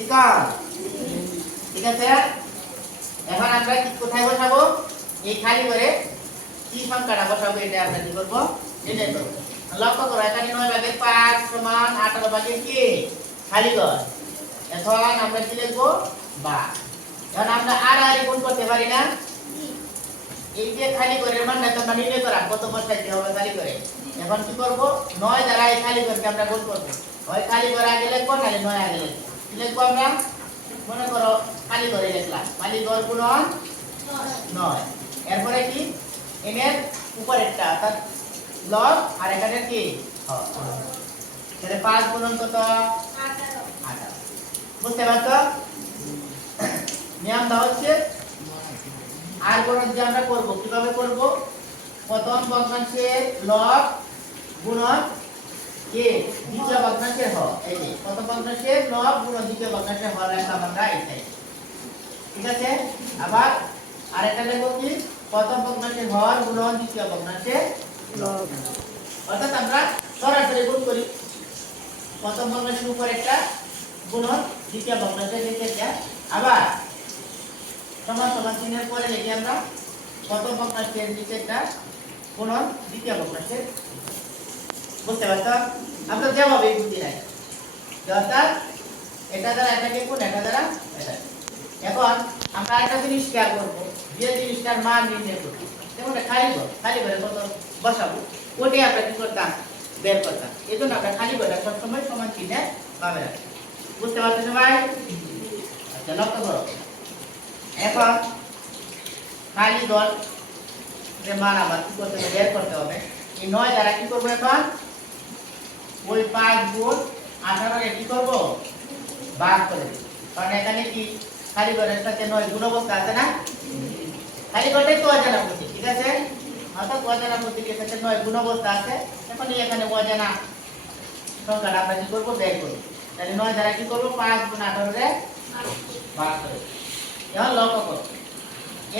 ঠিক আছে? ঠিক আছে, এখন আমরা কোথায় বসাবো? এই খালি করে কি সংখ্যাটা বসাবো এটা আমরা কি করবো? নির্ণয় করবো। লক্ষ্য করো, এখানে 9 ভাগের 5 সমান 18 ভাগের কি খালি ঘর। এখন আমরা কি লিখবো? 12। এখন আমরা আর গুণ করতে পারি না? এই যে খালি ঘরের মান তো আমরা নির্ণয় করা কত বসাইতে হবে খালি করে। এখন কি করব? 9 দ্বারা এই খালি ঘরকে আমরা গুণ করব। হয় খালি ঘর আগে লিখবো নালে 9 আগে লিখবো। কি লিখবো আমরা? মনে করো খালি ঘরে লিখলাম, খালি ঘর গুণন 9। এরপরে কি n এর উপরেরটা অর্থাৎ লব আর এখানে কি হর। তাহলে 5 গুণন কত? 18। বুঝতে পারছো? নিয়মটা হচ্ছে আর গুণন যে আমরা করব কিভাবে করব? প্রথম ভগ্নাংশের লব গুণন কে দ্বিতীয় ভগ্নাংশের হর। এই যে প্রথম ভগ্নাংশের লব গুণন দ্বিতীয় ভগ্নাংশের হর রাখলাম আমরা এটাই। ঠিক আছে, আবার আরেকটা লিখব কি? প্রথম ভগ্নাংশের হর গুণন দ্বিতীয় ভগ্নাংশের লব। অর্থাৎ আমরা সরাসরি গুণ করি, প্রথম ভগ্নাংশের উপর একটা গুণন দ্বিতীয় ভগ্নাংশের নিচে একটা, আবার সমান সমান চিহ্নের পরে লিখি আমরা প্রথম ভগ্নাংশের নিচে একটা গুণন দ্বিতীয় ভগ্নাংশের। বুঝতে পারছো? আমরা যেভাবে বুঝি নাই, অর্থাৎ এটা দ্বারা এটাকে গুণ, এটা দ্বারা এটা। এখন আমরা একটা জিনিস খেয়াল করবো, যে জিনিসটার মান নির্ণয় করবো, যেমন খালি ঘরে কত বসাবো ওটাই আমরা কি করতাম? বের করতাম। এই জন্য আমরা খালি ঘরটা সবসময় সমান চিহ্নে পাবে রাখি। বুঝতে পারছো সবাই? আচ্ছা, লক্ষ্য করো, এখন খালি ঘর যে মান আমার কি করতে হবে? বের করতে হবে। এই 9 দ্বারা কি করবো? এখন ওই 5 গুণ 18 এর কি করবো? ভাগ করে দেব। কারণ এখানে কি খালি ঘরের সাথে 9 গুণ অবস্থা আছে না? খালি ঘরটাই তো অজানা প্রতীক, ঠিক আছে? অর্থাৎ অজানা প্রতীকের সাথে 9 গুণ অবস্থা আছে। এখন এখানে অজানা সংখ্যাটা আমরা কি করবো? বের করবো। তাহলে 9 দ্বারা কি করবো? 5 গুণ 18 এর ভাগ করে দেব। এখন লক্ষ্য করো,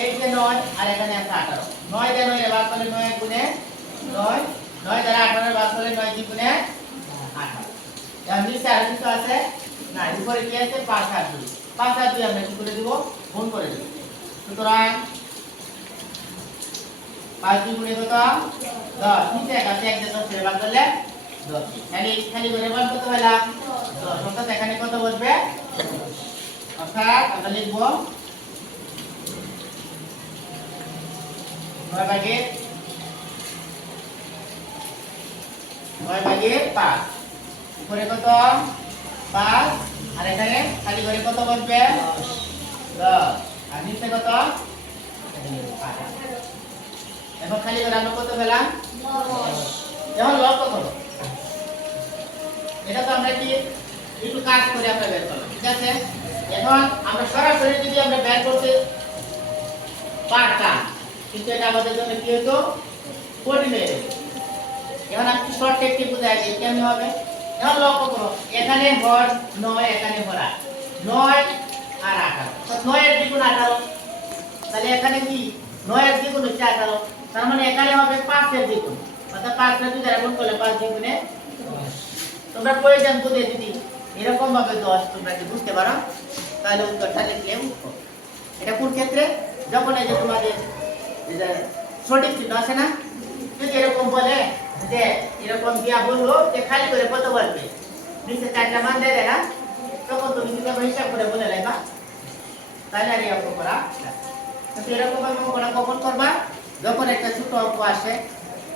এই যে 9 আর এখানে আছে 18। 9 দিয়ে 9 এর ভাগ করলে 9 গুণে 9, 9 দ্বারা 18 এর ভাগ করলে 9 কি গুণে 18। এখন নিচে আর কিছু আছে না, উপরে কি আছে? 5 আর 2। 5 আর 2 আমরা কি করে দেব? গুণ করে দেব। সুতরাং 5 2 গুণে কত? 10। নিচে আছে 1 দিয়ে 10 এর ভাগ করলে 10। খালি করে মান কত পেলাম? 10। অর্থাৎ এখানে কত বসবে? অর্থাৎ আমরা লিখব 9 ভাগের 5। উপরে কত? 5 আর এখানে খালি করে কত বসবে? 10। আর নিচে কত? 18। এখন খালি করে আমরা কত পেলাম? 10। এখন লক্ষ্য করো, এটা তো আমরা কি একটু কাজ করে আমরা বের করলাম, ঠিক আছে? এখন আমরা সরাসরি যদি আমরা বের করতে পারতাম, কিন্তু এটা আমাদের জন্য কি হতো? কঠিন হয়ে যেত। এখন আমি শর্ট টেকনিক বুঝাই দিই কেমন হবে। এখন লক্ষ্য করো, এখানে হর 9, এখানে হর 8। 9 আর 18, তো 9 এর দ্বিগুণ 18। তাহলে এখানে কি 9 এর দ্বিগুণ হচ্ছে 18, তার মানে এখানে হবে 5 এর দ্বিগুণ। অর্থাৎ 5 এর 2 দ্বারা গুণ করলে 5 দ্বিগুণে 10। তোমরা প্রয়োজন বুঝে যদি এরকম ভাবে 10 তোমরা কি বুঝতে পারো, তাহলে উত্তরটা লিখলে উত্তর। এটা কোন ক্ষেত্রে? যখন এই যে তোমাদের সঠিক চিহ্ন আছে না, যদি এরকম বলে যে এরকম দিয়া বললো যে খালি করে কত বলবে, নিচে 4টা মান দেয় না, তখন তুমি যদি হিসাব করে বলে লাইবা, তাহলে আর এই অঙ্ক করা। কিন্তু এরকম অঙ্ক করা কখন করবা? যখন একটা ছোট অঙ্ক আসে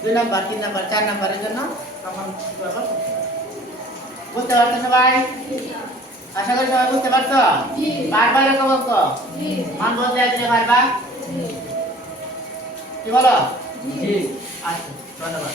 2 নাম্বার 3 নাম্বার 4 নাম্বারের জন্য, তখন বুঝতে পারছো সবাই? আশা করি সবাই বুঝতে পারছো? বারবার এরকম অঙ্ক মান বলতে আসলে বারবার কি বলো? আচ্ছা, ধন্যবাদ।